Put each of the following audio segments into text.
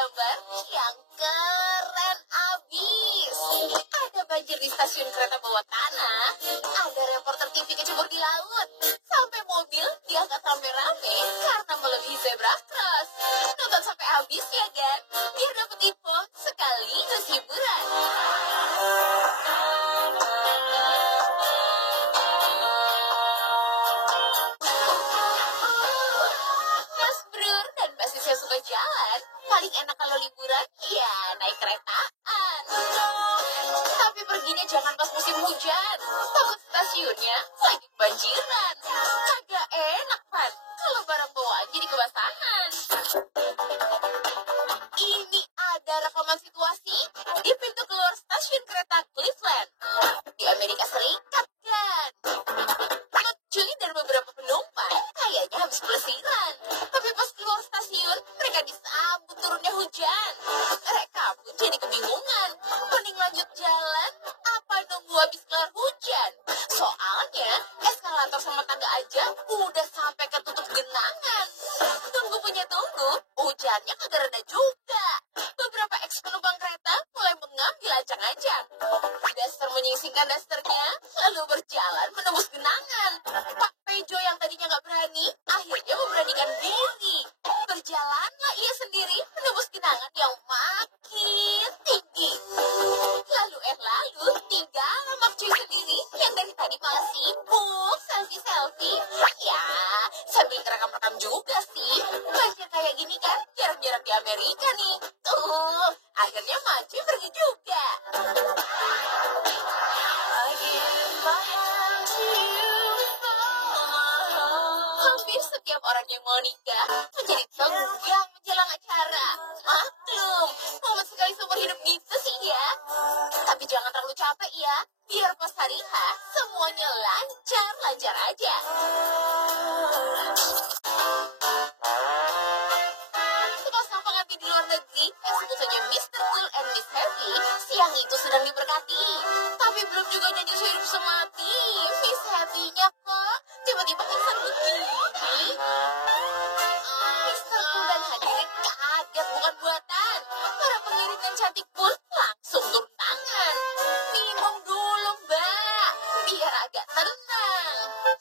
gambar yang keren abis. Ada banjir di stasiun kereta bawah tanah, ada reporter TV kecebur di laut, sampai mobil diangkat rame-rame karena melebihi zebra cross. Nonton sampai habis ya kan, biar dapet info sekaligus hiburan. Mas Brur dan Mbak Sis yang suka jalan, paling enak kalau liburan, ya naik keretaan. Tapi perginya jangan pas musim hujan, takut stasiunnya lagi kebanjiran. Kagak enak kan, kalau barang bawaan jadi kebasahan. Ini ada rekaman situasi di pintu keluar stasiun kereta Cleveland di Amerika Serikat kan. Cuy dan beberapa penumpang kayaknya habis pelesiran, tapi pas keluar stasiun mereka disambut turunnya hujan. Mereka pun jadi kebingungan, mending lanjut jalan apa nunggu habis kelar hujan. Soalnya eskalator sama tangga aja udah sampai ketutup genangan. Tunggu punya tunggu, hujannya kagak reda juga. Beberapa ex penumpang kereta mulai mengambil ancang-ancang. Daster menyingsingkan dasternya, lalu berjalan menembus genangan. Pak Pejo yang tadinya nggak berani, akhirnya memberanikan diri. Berjalanlah ia sendiri menembus genangan yang makin tinggi. Lalu tinggal Mak Cuy sendiri yang dari tadi malah sibuk selfie-selfie. Ya, sambil ngerekam-rekam juga sih. Banjir kayak gini kan jarang-jarang di Amerika nih. Tuh, akhirnya Mak Cuy pergi juga. Hampir setiap orang yang mau nikah menjadi tenggang menjelang acara. Maklum, momen sekali seumur hidup gitu sih ya. Tapi jangan terlalu capek ya, biar pas hari H semuanya lancar-lancar aja. Sepasang pengantin di luar negeri yang sebut saja Mr. Cool and Miss Happy siang itu sedang diberkati. Tapi belum juga nyanyi hidup semati, Miss Happy-nya kok tiba-tiba pingsan begini. Mr. Cool dan hadirin kaget bukan buatan. Para pengiring dan cantik pun langsung turun tangan. Minum dulu Mbak, biar agak tenang.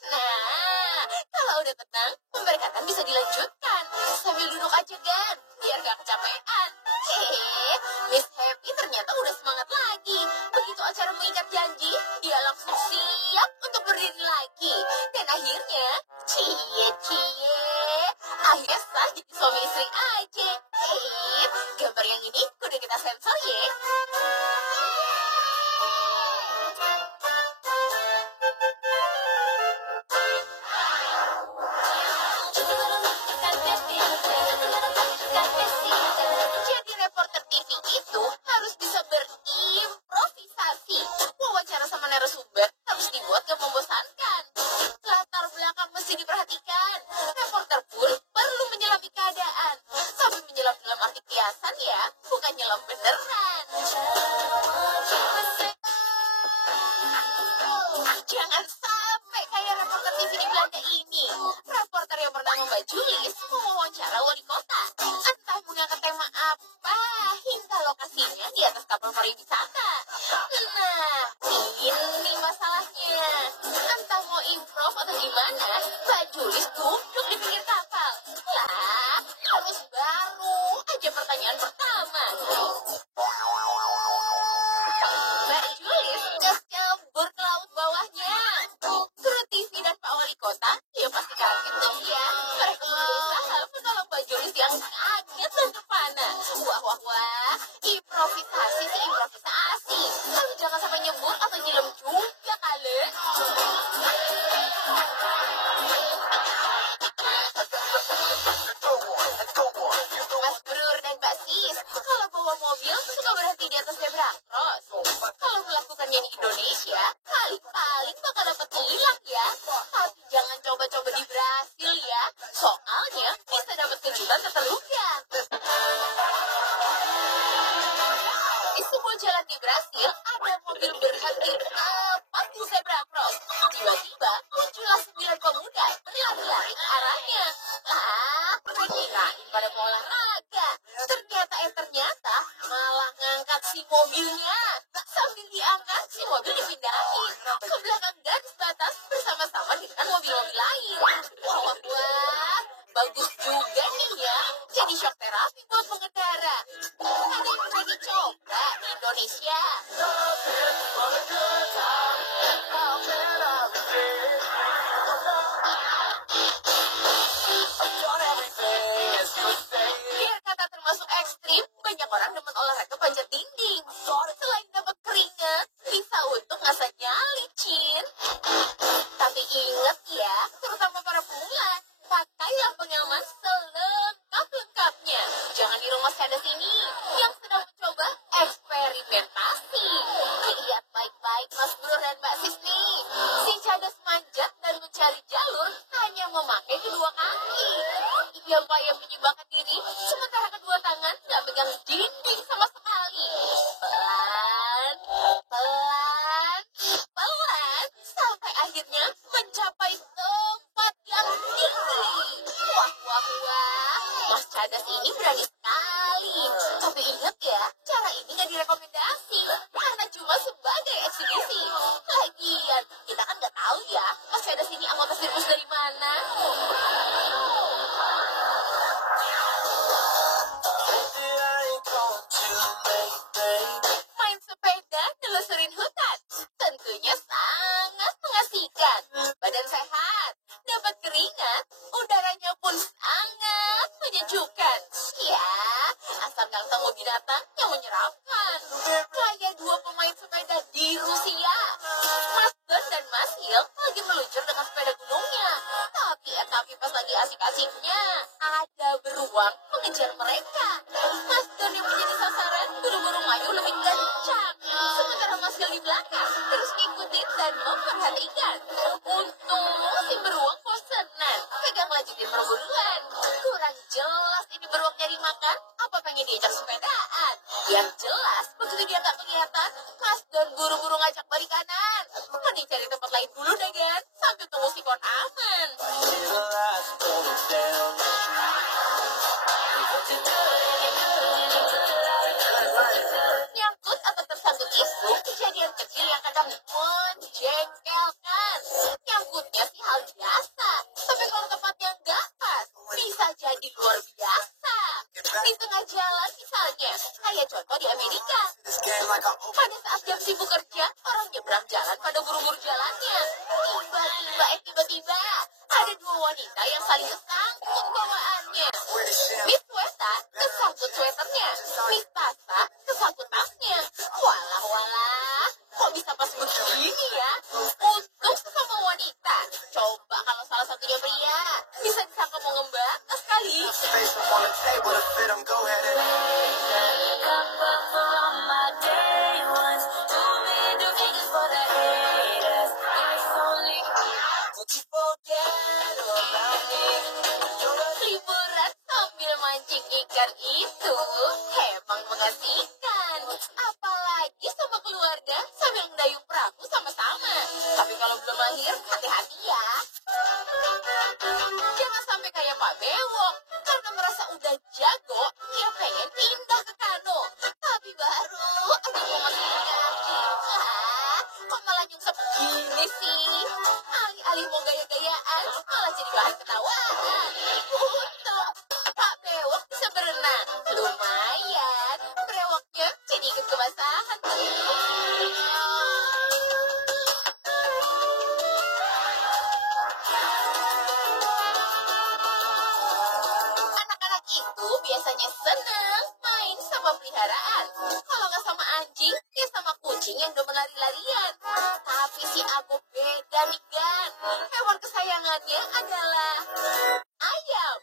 Nah, kalau udah tenang, pemberkatan bisa dilanjutkan. Sambil duduk aja kan, biar gak kecapean. Miss Happy ternyata udah semangat lagi. Begitu acara mengikat janji, dia langsung siap untuk berdiri lagi. Dan akhirnya, akhirnya sah jadi suami istri aja. Gambar yang ini udah kita sensor ya. Jadi reporter TV itu harus bisa berimprovisasi. Wawancara sama narasumber harus dibuat gak membosankan. Latar belakang mesti diperhatikan. Reporter pun perlu menyelami keadaan. Tapi menyelam dalam arti kiasan ya, bukan nyelam beneran. Jangan sampai kayak reporter TV di Belanda ini. Reporter yang bernama Mbak Julis mau wawancara wali kota. Entah mengangkat tema apa, hingga lokasinya di atas kapal pariwisata. Nah, ini masalahnya. Entah mau improv atau gimana, Mbak Julis duduk di pinggir kapal. Lah, harus baru aja pertanyaan pertama. Mbak Julis gas cabur ke laut bawahnya. Kru TV dan Pak Wali Kota, ya pasti kaget dong ya. Mereka berusaha menolong Mbak Julis yang kaget dan terpana. Wah, improvisasi sih improvisasi. Tapi jangan sampai nyebur atau nyelam juga kali. Mas Brur dan Mbak Sis, kalau bawa mobil suka berhenti di atas zebra cross. Kalau melakukannya di Indonesia, paling bakal dapat hilang ya. Tapi jangan coba-coba di Brasil ya, soalnya bisa dapat kejutan terluka. Di sebuah jalan di Brasil, ada mobil berhenti tepat di zebra cross. Tiba-tiba muncullah 9 pemuda berlari-lari ke arahnya. Lah, kirain pada mau olahraga. menjaga. Ternyata malah ngangkat si mobilnya. Sambil diangkat, si mobil dipindahin ke belakang garis batas bersama-sama dengan mobil-mobil lain. Wah, bagus juga nih ya. Jadi shock terapi buat pengendara. Ada yang pernah dicoba di Indonesia? Biar kata termasuk ekstrim, banyak orang demen olahraga panjat dinding. Selain dapat keringat, bisa untuk ngasah nyali, Cin. Tapi ingat ya, terutama para pemula, pakailah pengaman selengkap-lengkapnya. Jangan di rumah cadas ini yang sedang mencoba eksperimentasi. Lihat baik-baik Mas Bro dan Mbak Sis nih. Si cadas manjat dan mencari jalur hanya memakai kedua kaki. Yang payah menyibakkan diri, sementara kedua tangan nggak pegang dinding sama sekali. Pelan, sampai akhirnya mencapai tempat yang tinggi. Wah, Mas Cadas ini berani sekali. Tapi ingat ya, cara ini nggak direkomendasi, karena cuma sebagai eksibisi. Lagian, kita kan nggak tahu ya, Mas Cadas ini anggota sirkus dari mana. Main sepeda nelusurin hutan, tentunya sangat mengasihkan. Badan sehat, dapat keringat, udaranya pun sangat menyejukkan. Ya, asal nggak ketemu binatang yang menyeramkan. Kayak dua pemain sepeda di Rusia, Mas Don dan Mas Hil lagi meluncur dengan sepeda gunungnya. Tapi pas lagi asik-asiknya, ada beruang mengejar mereka. Mas Don yang menjadi sasaran buru-buru maju lebih kencang, sementara Mas Hil di belakang terus ngikutin dan memperhatikan. Untung si beruang bosenan, kagak ngelanjutin perburuan. Kurang jelas ini beruang nyari makan apa pengen diajak sepedaan. Yang jelas begitu dia nggak kelihatan, Mas Don buru-buru ngajak balik kanan. Mending cari tempat lain dulu deh kan, sambil tunggu si kon aman. Nyangkut atau tersangkut itu kejadian kecil yang kadang menjengkelkan. Nyangkutnya sih hal biasa, tapi kalau tempatnya nggak pas, bisa jadi luar biasa. Di tengah jalan misalnya, kayak contoh di Amerika. Pada saat jam sibuk kerja, orang nyebrang jalan pada buru-buru jalannya. Tiba-tiba, ada dua wanita yang saling kesangkut bawaannya. Miss Weta kesangkut sweaternya, Miss Tasa kesangkut tasnya. Walah, kok bisa pas begini ya? Untuk sesama wanita, coba kalau salah satunya pria, bisa disangka mau ngebahas kali. Liburan sambil mancing ikan itu emang mengasihkan. Apalagi sama keluarga sambil mendayung perahu sama-sama. Tapi kalau belum lahir, hati-hati ya. Jangan sampai kayak Pak Bewok, karena merasa udah jago, dia pengen pindah ke kano. Tapi baru aja mau masukin kaki. Kok malah nyungsep gini sih? Alih-alih mau gaya-gayaan, malah jadi bahan ketawaan. Untung Pak Bewok bisa berenang. Lumayan, brewoknya jadi ikut kebasahan tuh. Anak-anak itu biasanya senang main sama peliharaan. Kalau nggak sama anjing, ya sama kucing yang demen lari-larian. Tapi si Abu beda nih, Gan. Hewan kesayangannya adalah ayam.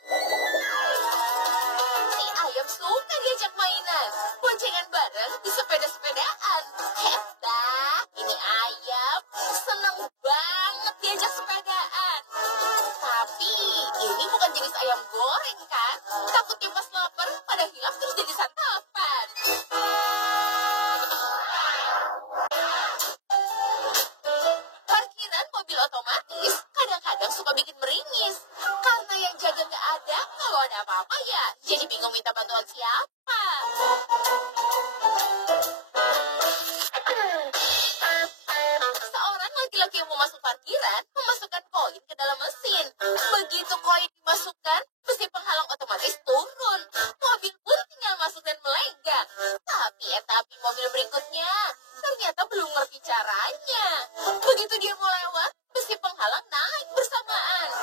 Si ayam suka diajak mainan, boncengan bareng di sepeda-sepedaan. Dah, ini ayam seneng banget diajak sepedaan. Tapi ini bukan jenis ayam goreng kan? Takutnya pas lapar pada hilaf terus jadi santapan. Parkiran mobil otomatis kadang-kadang suka bikin meringis. Karena yang jaga nggak ada, kalau ada apa-apa ya jadi bingung minta bantuan fotoan siapa. Seorang laki-laki yang mau masuk parkiran memasukkan koin ke dalam mesin. Begitu koin dimasukkan, mesin penghalang otomatis turun. Mobil pun tinggal masuk dan melenggang. Tapi mobil berikutnya ternyata belum ngerti caranya. Begitu dia mau lewat, mesin penghalang naik bersamaan.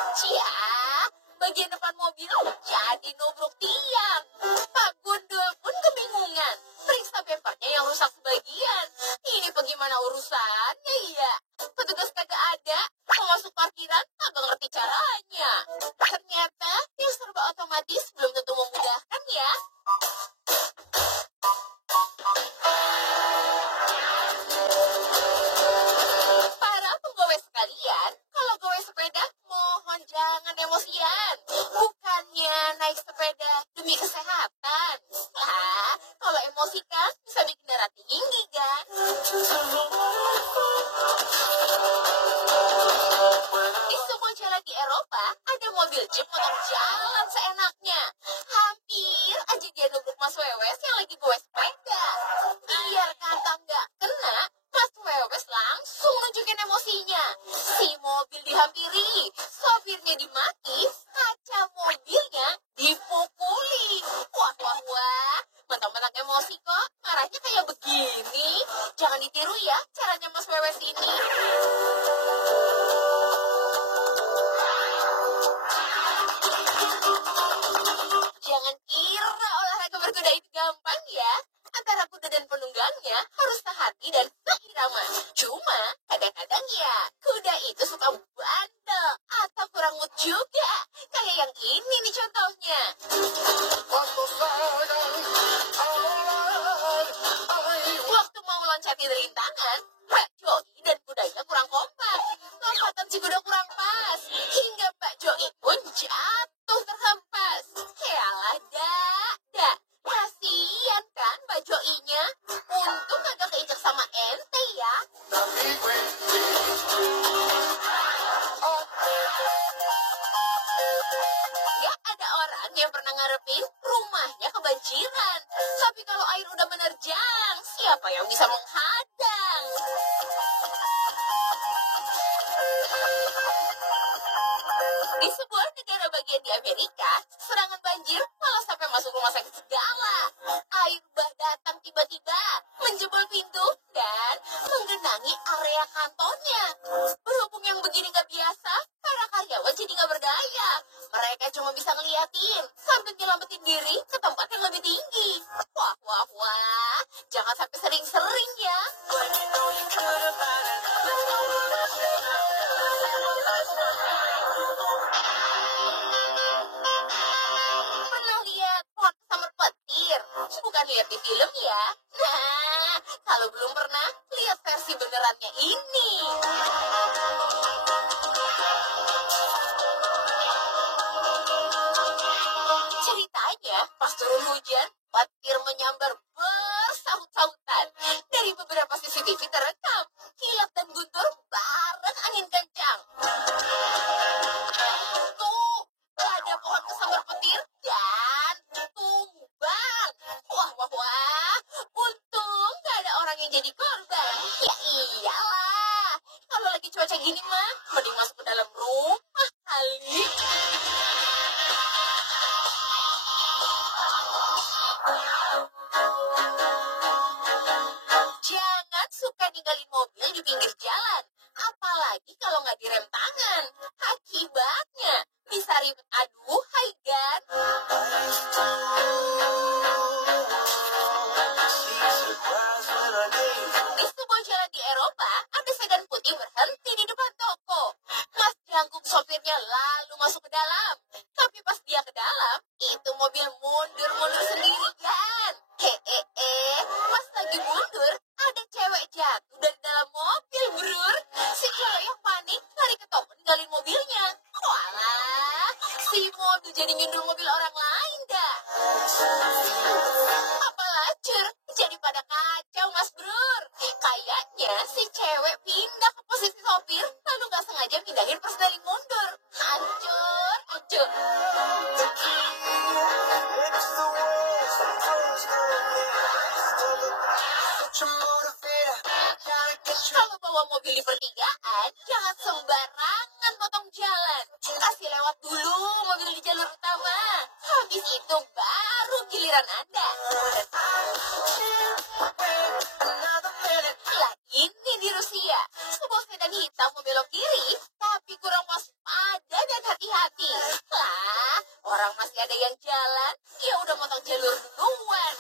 Bagian depan mobil jadi nubruk tiang. Pak Gundul pun kebingungan. Periksa bempernya yang rusak sebagian. Ini bagaimana urusannya ya? Petugas kagak ada. Mau masuk parkiran kagak ngerti caranya. Ternyata yang serba otomatis belum tentu memudahkan ya. Para pegawai sekalian, kalau gawe sepeda mohon jangan emosian. Bukannya naik sepeda demi kesehatan. Kalau emosi kan bisa bikin darah tinggi kan. Di semua jalan di Eropa ada mobil jeep motor jalan seenaknya. Hampir aja dia nubruk Mas Wewes yang lagi gue sepeda. Biar kata nggak kena, Mas Wewes langsung nunjukin emosinya. Si mobil dihampiri, sopirnya dimaki, kaca mobilnya dipukuli. Wah, mentang-mentang emosi kok, marahnya kayak begini. Jangan ditiru ya caranya Mas Wewes ini. Jangan kira olahraga berkuda itu gampang ya. Antara kuda dan penunggangnya harus sehati dan seirama. Cuma kadang-kadang ya kuda itu suka bandel atau kurang mood juga. Kayak yang ini nih contohnya. Waktu mau loncati rintangan, Mbak Jogi dan kudanya kurang kompak. Lompatan si kuda kurang pas. Hingga Mbak Jogi pun jatuh terhempas. Yalah dak. Kasian kan Mbak Joinya. Untung agak keinjak sama ente ya. Gak ada orang yang pernah ngarepin rumahnya kebanjiran. Tapi kalau air udah menerjang, siapa yang bisa menghadang? Di sebuah negara bagian di Amerika, serangan banjir malah sampai masuk rumah sakit segala. Air bah datang tiba-tiba, menjebol pintu, dan menggenangi area kantornya. Berhubung yang begini gak biasa, para karyawan jadi gak berdaya. Mereka cuma bisa ngeliatin, sambil nyelamatin diri ke tempat yang lebih tinggi. Wah, jangan sampai sering-sering ya. Pernah lihat pohon kesambar petir? Bukan lihat di film ya. Nah, kalau belum pernah, lihat versi benerannya ini. Ceritanya, pas turun hujan, petir menyambar bersahut-sahutan. Dari beberapa CCTV terekam, kilat dan guntur bareng angin kencang. Tuh, ada pohon kesambar petir dan tumbang. Wah. Untung gak ada orang yang jadi korban. Ya iyalah. Kalau lagi cuaca gini mah, mending masuk ke dalam rumah kali. Jangan suka ninggalin mobil di pinggir jalan. Apalagi kalau nggak direm tangan. Akibatnya bisa ribet aduhai kan. Di sebuah jalan di Eropa, ada sedan putih berhenti di depan toko. Mas jangkung sopirnya lalu masuk ke dalam. Tapi pas dia ke dalam, itu mobil mundur sendirian. Pas lagi mundur, ada cewek jatuh dari dalam mobil, brur. Si cewek yang panik lari ke toko ninggalin mobilnya. Walah, si mobil jadi nyundul mobil orang lain dah. Apalah cur, jadi pada kacau mas brur. Kayaknya si cewek pindah ke posisi sopir, lalu gak sengaja pindahin persneling mundur. Hancur. Kalau bawa mobil di pertigaan, jangan sembarangan potong jalan. Kasih lewat dulu mobil di jalur utama. Habis itu baru giliran Anda. Lagi nih di Rusia, sebuah sedan hitam membelok kiri, tapi kurang waspada dan hati-hati. Lah, orang masih ada yang jalan, dia udah potong jalur duluan.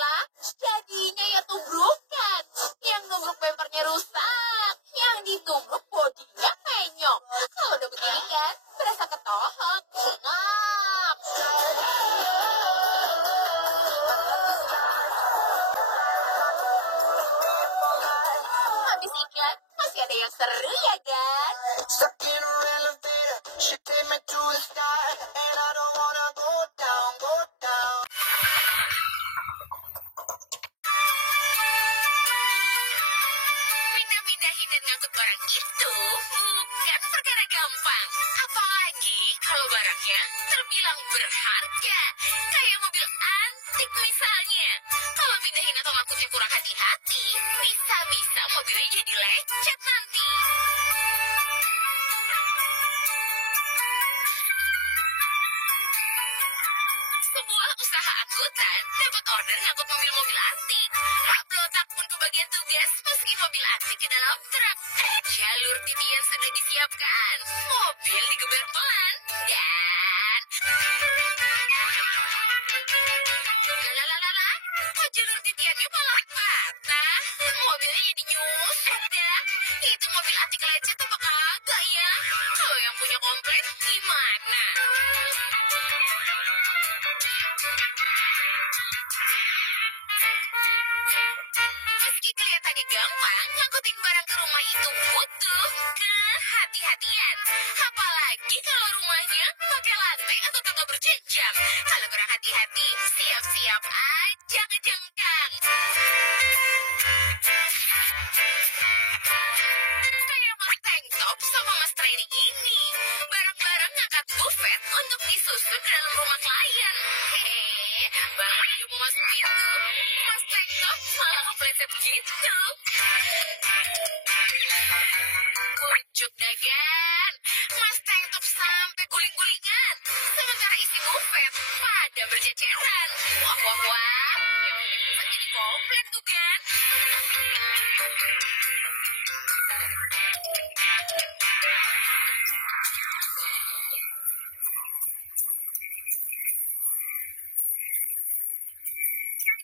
Lah, jadinya ya tubrukan. Yang nubruk bempernya rusak, yang ditubruk bodinya penyok. Kalau udah begini kan, berasa ketohok. Ngap. Habis iklan, masih ada yang seru ya kan? Pindah-pindahin dan ngangkut barang itu bukan perkara gampang. Apalagi kalau barangnya terbilang berharga. Kayak mobil antik misalnya. Kalau pindahin atau ngangkutnya kurang hati-hati, bisa-bisa mobilnya jadi lecet nanti. Sebuah usaha angkutan dapat order ngangkut mobil-mobil antik. Tak belotak pun kebagian tugas meski mobil antik ke dalam truk. Jalur titian sudah disiapkan. Mobil digeber pelan dan... Lalalala, kok jalur titiannya malah patah? Mobilnya jadi nyusut dah. Itu mobil antik lecet apa kagak ya? Kalau yang punya komplek gimana? Meski kelihatannya gampang, ngangkutin barang ke rumah itu butuh kehati-hatian. Apalagi kalau rumahnya pakai lantai atau tangga berjenjang. Kalau kurang hati-hati, siap-siap aja ngejengkang. Kayak Mas Tank Top sama Mas Training ini. Barang-barang ngangkat buffet untuk disusun ke dalam rumah klien. Hehehe, baru dia mau masuk pintu, Mas Tank Top malah kepleset gitu. Kucuk dagan, Mas Tank Top sampai guling-gulingan. Sementara isi buffet pada berceceran. Wah, bisa jadi komplek tuh kan.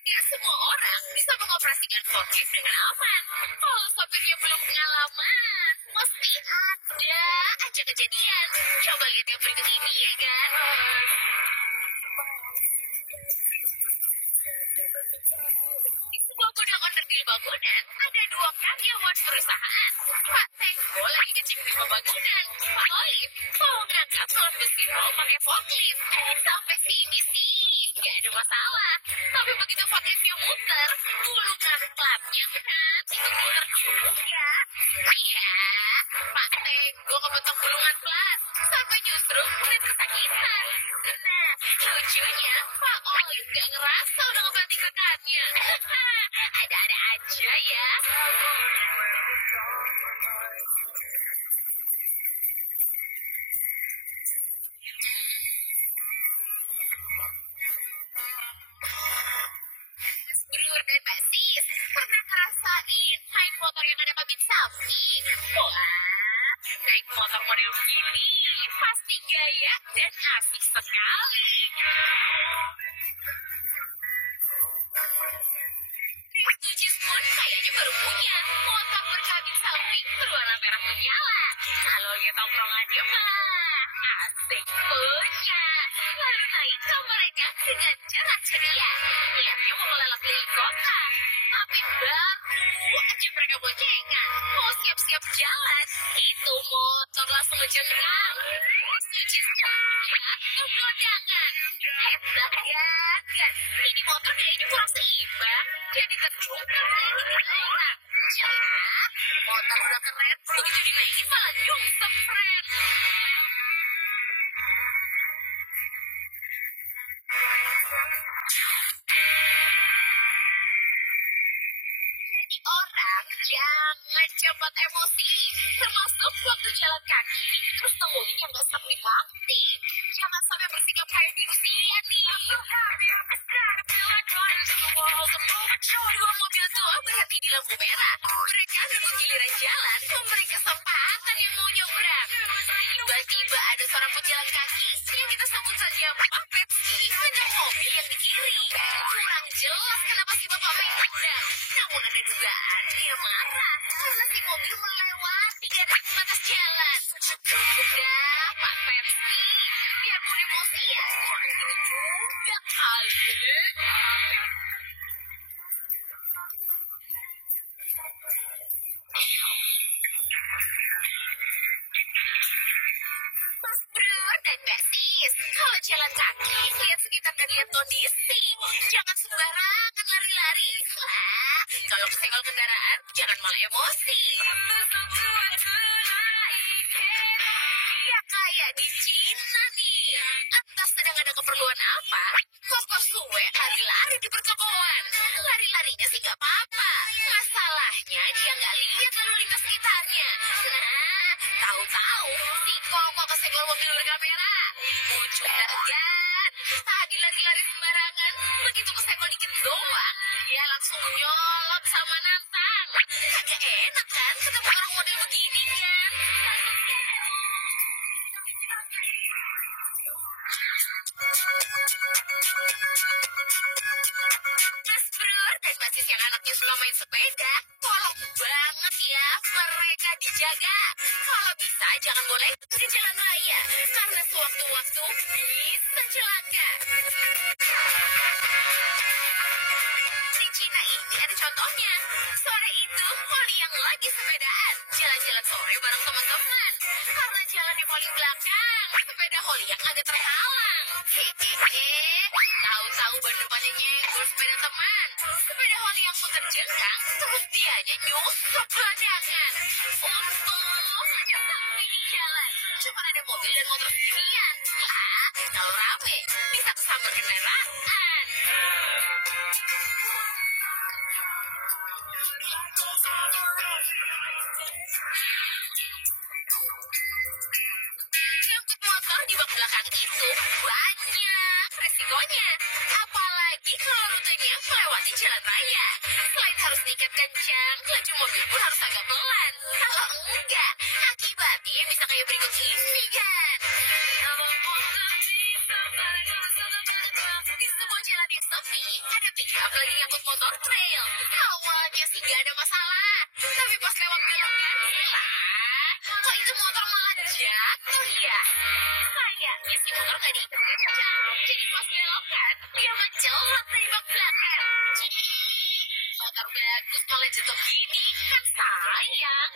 Gak semua orang bisa mengoperasikan forklift dengan aman. Kalau sopirnya belum pengalaman, mesti ada aja kejadian. Coba lihat yang berikut ini ya kan. Di sebuah gudang onderdil bangunan, ada dua karyawan perusahaan. Pak Tenggo lagi ngecek lima bangunan. Pak Olive mau ngangkat slot besi roll pakai forklift. Sampai sini sih, gak ada masalah. Tapi begitu forkliftnya muter, bulu klapnya kan ikut muter juga. Iya, Pak Tenggo kebetok gulungan pelas sampai nyusruk dan kesakitan. Nah, lucunya Pak Olive gak ngerasa udah ngebanting rekannya. Ada-ada aja ya. Brur dan Mbak Sis, pernah ngerasain naik motor yang ada pakin samping? Wah, naik motor model begini pasti gaya dan asik sekali. Tujis pun kayaknya baru punya motor berkabin samping berwarna merah menyala. Kalau lihat tongkrongannya mah asik punya. Lalu naik ke mereka dengan cerah ceria. Niatnya mau melelak keliling kota. Tapi baru aja mereka boncengan, mau siap-siap jalan, itu motor langsung ngejengkang. Tujis jatuh gelandangan. Hebat kan? Ini motor kayaknya kurang seimbang. Jadi terjungkal lagi di orang. Ya, motor udah keren, begitu dinaikin malah nyungsep, friend. sangat cepat emosi, termasuk waktu jalan kaki, terus temuin yang gak sepi bakti. Jangan sampai bersikap kayak di Rusia nih. Dua mobil tua berhenti di lampu merah. Mereka nunggu giliran jalan, memberi kesempatan yang mau nyebrang. Tiba-tiba ada seorang pejalan kaki yang kita sebut saja Pak Pepsi menjadi mobil yang di kiri. Kurang jelas kenapa si bapak menghindar. Namun ada dugaan dia marah karena si mobil melewati garis pembatas jalan. Udah, Pak Pepsi, biarpun emosi ya, jangan gitu juga kali. Mas Bro dan Mbak Sis, kalau jalan kaki, lihat sekitar dan lihat kondisi. Jangan sembarangan lari-lari. Wah, kalau kesenggol kendaraan, jangan malah emosi. Ya kayak di Cina nih. Entah sedang ada keperluan apa, Koko Suwe lari-lari di pertokoan. Lari-larinya sih gak apa-apa. Masalahnya dia gak lihat lalu lintas sekitarnya. Nah, tahu-tahu si Koko kesenggol mobil berkamera. Muncul dagan. Tadi lari-lari sembarangan. Begitu kesenggol dikit doang, dia langsung nyolot sama nantang. Kagak enak kan ketemu orang model begini kan? Mas Bro dan Mbak Sis yang anaknya suka main sepeda, tolong banget ya mereka dijaga. Kalau bisa jangan boleh di jalan raya, karena sewaktu-waktu bisa celaka. Di Cina ini ada contohnya. Sore itu, Holly yang lagi sepedaan jalan-jalan sore bareng teman-teman. Karena jalan di paling belakang, sepeda Holly yang agak terhalang. Hehehe, tahu-tahu ban depannya nyenggol sepeda teman. Sepeda Holly yang muter jengkang, terus dianya nyusuk gelandangan. Untung aja sampai di jalan. Cuma ada mobil dan motor seginian. Ah, kalau rame, bisa kesambar kendaraan. Nyangkut motor di bak belakang itu banyak resikonya. Apalagi kalau rutenya melewati jalan raya. Selain harus diikat kencang, laju mobil pun harus agak pelan. Kalau enggak, akibatnya bisa kayak berikut ini kan. Di sebuah jalan yang sepi, ada pick-up lagi ngangkut motor trail. Awalnya sih gak ada masalah, tapi pas lewat belakangnya, kok itu motor malah jatuh ya? Kayaknya si motor gak diikat kencang, jadi pas belokan, dia mencolok dari bak belakang. Motor bagus malah jatuh gini, kan sayang.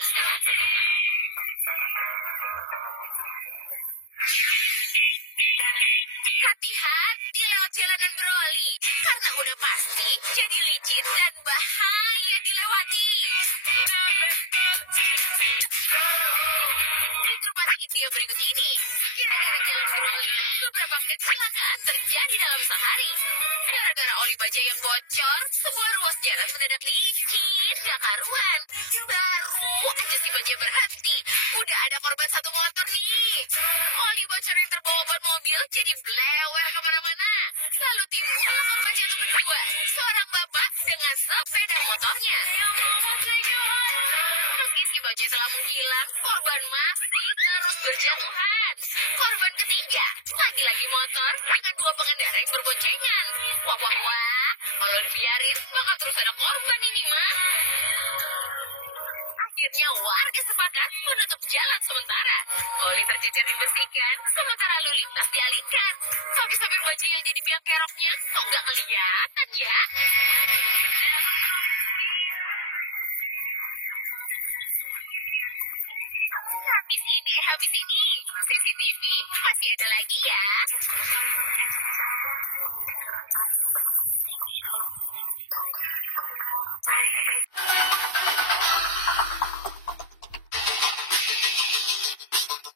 Hati-hati lewat jalanan Broly, karena udah pasti jadi licin dan bahaya dilewati. Informasi India berikut ini, kira-kira jalan Broly, beberapa kecelakaan terjadi dalam sehari. Gara-gara oli baja yang bocor, sebuah ruas jalan mendadak licin, gak karuan. Baru aja si baja berhenti, udah ada korban satu motor nih. Oli bocor yang terbawa ban mobil jadi blewer kemana-mana. Lalu timbullah korban jatuh kedua, seorang bapak dengan sepeda motornya. Meski si baja telah menghilang, korban masih terus berjatuhan. Korban ketiga, lagi-lagi motor dengan dua pengendara yang berboncengan. Wah, wah, wah, kalau dibiarin bakal terus ada korban ini, mah. Akhirnya warga sepakat menutup jalan sementara. Oli tercecer dibersihkan, sementara lalu lintas dialihkan. Sampai baju yang jadi pihak keroknya, kok nggak kelihatan ya? Habis ini, CCTV masih ada lagi ya.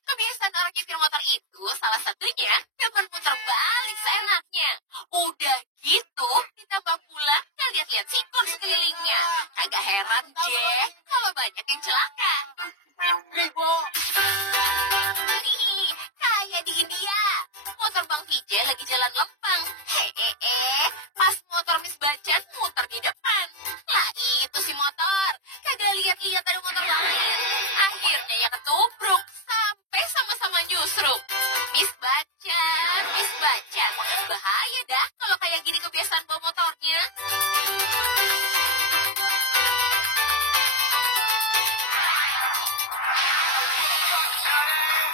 Kebiasaan orang nyetir motor itu salah satunya jangan putar balik seenaknya. Udah gitu, ditambah pula gak lihat-lihat sikon sekelilingnya. Agak heran deh kalau jalan lempeng. Pas motor Miss Bacan muter di depan. Lah itu si motor, kagak lihat-lihat ada motor lain. Akhirnya ya ketubruk, sampai sama-sama nyusruk. Miss Bacan, bahaya dah kalau kayak gini kebiasaan bawa motornya.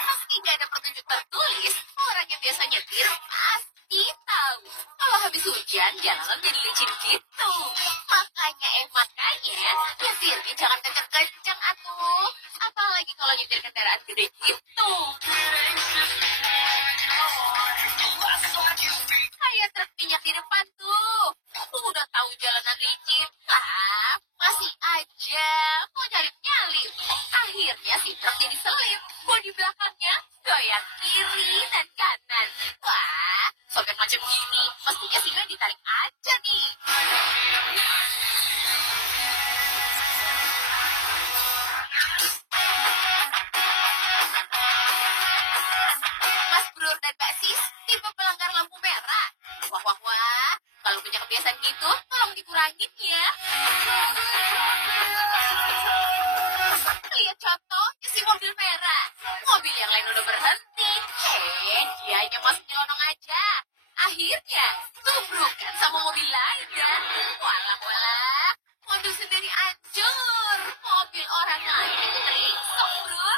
Meski gak ada petunjuk tertulis, orang yang biasa nyetir pasti tahu. Kalau habis hujan, jalan jadi licin gitu. Makanya, nyetirnya jangan kenceng-kenceng atuh. Apalagi kalau nyetir kendaraan gede gitu. Kayak truk minyak di depan tuh. Udah tahu jalanan licin. Masih aja mau nyalip-nyalip. Akhirnya si truk jadi selip. Bodi belakangnya goyang kiri dan kanan. Wah, sobek macam gini, mestinya singa ditarik aja nih. Mas Brur dan Mbak Sis, tipe pelanggar lampu merah. Wah, kalau punya kebiasaan gitu, tolong dikurangin ya. Lihat contohnya si mobil merah. Mobil yang lain udah berhenti. Dianya masih nyelonong aja. Akhirnya, tubrukan sama mobil lain ya. Walah, mobil sendiri hancur. Mobil orang lain ringsek, bro.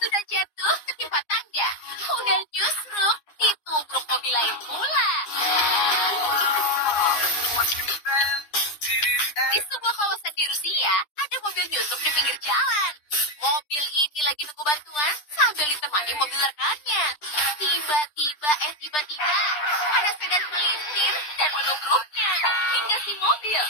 Sudah jatuh ketimpa tangga. Udah nyusruk, ditubruk mobil lain pula. Di sebuah kawasan di Rusia, ada mobil nyusruk di pinggir jalan. Mobil ini lagi nunggu bantuan sambil ditemani mobil rekannya. Tiba-tiba, ada sedan melintir dan menubruknya hingga si mobil